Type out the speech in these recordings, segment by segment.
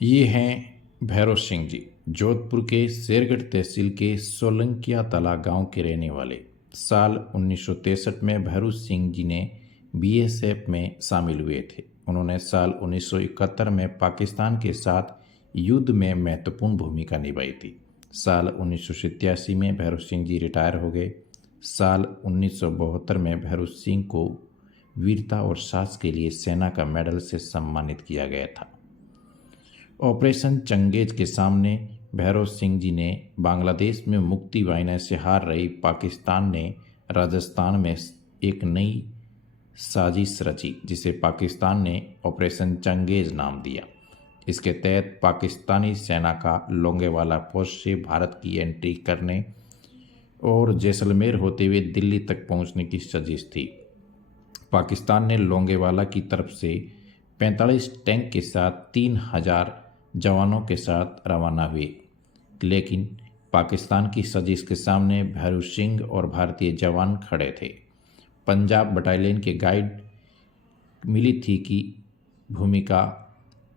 ये हैं भैरव सिंह जी, जोधपुर के शेरगढ़ तहसील के सोलंकिया तला गांव के रहने वाले। साल 1963 में भैरव सिंह जी ने बीएसएफ में शामिल हुए थे। उन्होंने साल 1971 में पाकिस्तान के साथ युद्ध में महत्वपूर्ण भूमिका निभाई थी। साल 1987 में भैरव सिंह जी रिटायर हो गए। साल 1972 में भैरव सिंह को वीरता और साहस के लिए सेना का मेडल से सम्मानित किया गया था। ऑपरेशन चंगेज के सामने भैरव सिंह जी ने बांग्लादेश में मुक्ति वाहिनी से हार रही पाकिस्तान ने राजस्थान में एक नई साजिश रची, जिसे पाकिस्तान ने ऑपरेशन चंगेज नाम दिया। इसके तहत पाकिस्तानी सेना का लोंगेवाला पोस्ट से भारत की एंट्री करने और जैसलमेर होते हुए दिल्ली तक पहुंचने की साजिश थी। पाकिस्तान ने लोंगेवाला की तरफ से 45 टैंक के साथ 3000 जवानों के साथ रवाना हुए, लेकिन पाकिस्तान की साजिश के सामने भैरव सिंह और भारतीय जवान खड़े थे। पंजाब बटालियन के गाइड मिली थी कि भूमिका।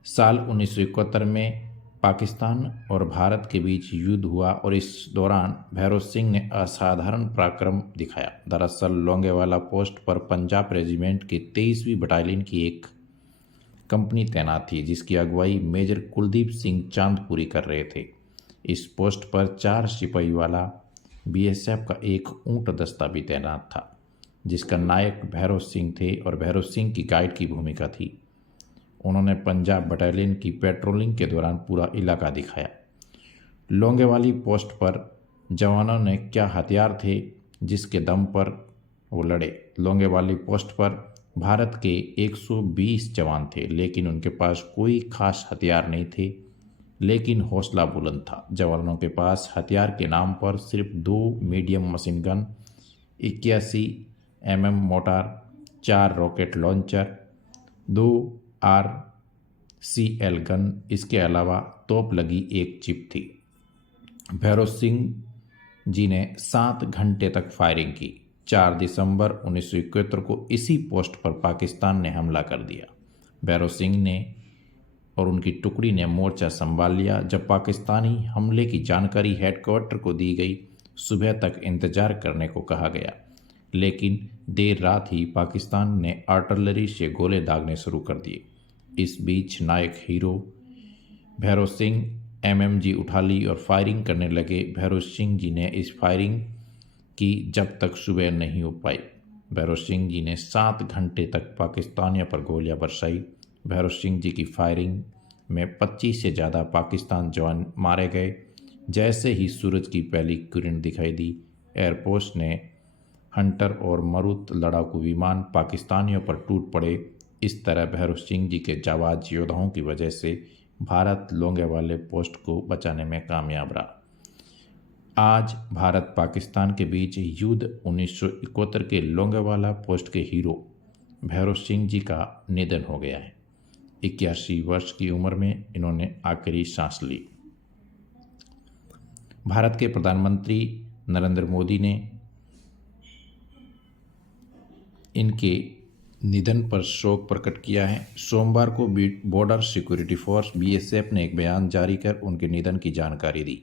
साल 1971 में पाकिस्तान और भारत के बीच युद्ध हुआ और इस दौरान भैरव सिंह ने असाधारण पराक्रम दिखाया। दरअसल लोंगेवाला पोस्ट पर पंजाब रेजिमेंट के 23वीं बटालियन की एक कंपनी तैनात थी, जिसकी अगुवाई मेजर कुलदीप सिंह चांदपुरी कर रहे थे। इस पोस्ट पर 4 सिपाही वाला बीएसएफ का एक ऊंट दस्ता भी तैनात था, जिसका नायक भैरव सिंह थे और भैरव सिंह की गाइड की भूमिका थी। उन्होंने पंजाब बटालियन की पेट्रोलिंग के दौरान पूरा इलाका दिखाया। लोंगेवाली पोस्ट पर जवानों ने क्या हथियार थे जिसके दम पर वो लड़े। लोंगेवाली पोस्ट पर भारत के 120 जवान थे, लेकिन उनके पास कोई खास हथियार नहीं थे, लेकिन हौसला बुलंद था। जवानों के पास हथियार के नाम पर सिर्फ 2 medium machine gun, 81 mm motor, 4 rocket launcher, 2 RCL gun, इसके अलावा तोप लगी एक चिप थी। भैरव सिंह जी ने 7 घंटे तक फायरिंग की। 4 दिसंबर 1971 को इसी पोस्ट पर पाकिस्तान ने हमला कर दिया। भैरव सिंह ने और उनकी टुकड़ी ने मोर्चा संभाल लिया। जब पाकिस्तानी हमले की जानकारी हेडक्वार्टर को दी गई, सुबह तक इंतजार करने को कहा गया, लेकिन देर रात ही पाकिस्तान ने आर्टिलरी से गोले दागने शुरू कर दिए। इस बीच नायक हीरो भैरव सिंह MMG उठा ली और फायरिंग करने लगे। भैरव सिंह जी ने इस फायरिंग की जब तक सुबह नहीं हो पाई। भैरव सिंह जी ने 7 घंटे तक पाकिस्तानियों पर गोलियां बरसाई। भैरव सिंह जी की फायरिंग में 25 से ज़्यादा पाकिस्तान जवान मारे गए। जैसे ही सूरज की पहली किरण दिखाई दी, एयरफोर्स ने हंटर और मरुत लड़ाकू विमान पाकिस्तानियों पर टूट पड़े। इस तरह भैरव सिंह जी के जाबाज योद्धाओं की वजह से भारत लोंगेवाले पोस्ट को बचाने में कामयाब रहा। आज भारत पाकिस्तान के बीच युद्ध 1971 के लोंगेवाला पोस्ट के हीरो भैरव सिंह जी का निधन हो गया है। 81 वर्ष की उम्र में इन्होंने आखिरी सांस ली। भारत के प्रधानमंत्री नरेंद्र मोदी ने इनके निधन पर शोक प्रकट किया है। सोमवार को बॉर्डर सिक्योरिटी फोर्स BSF ने एक बयान जारी कर उनके निधन की जानकारी दी।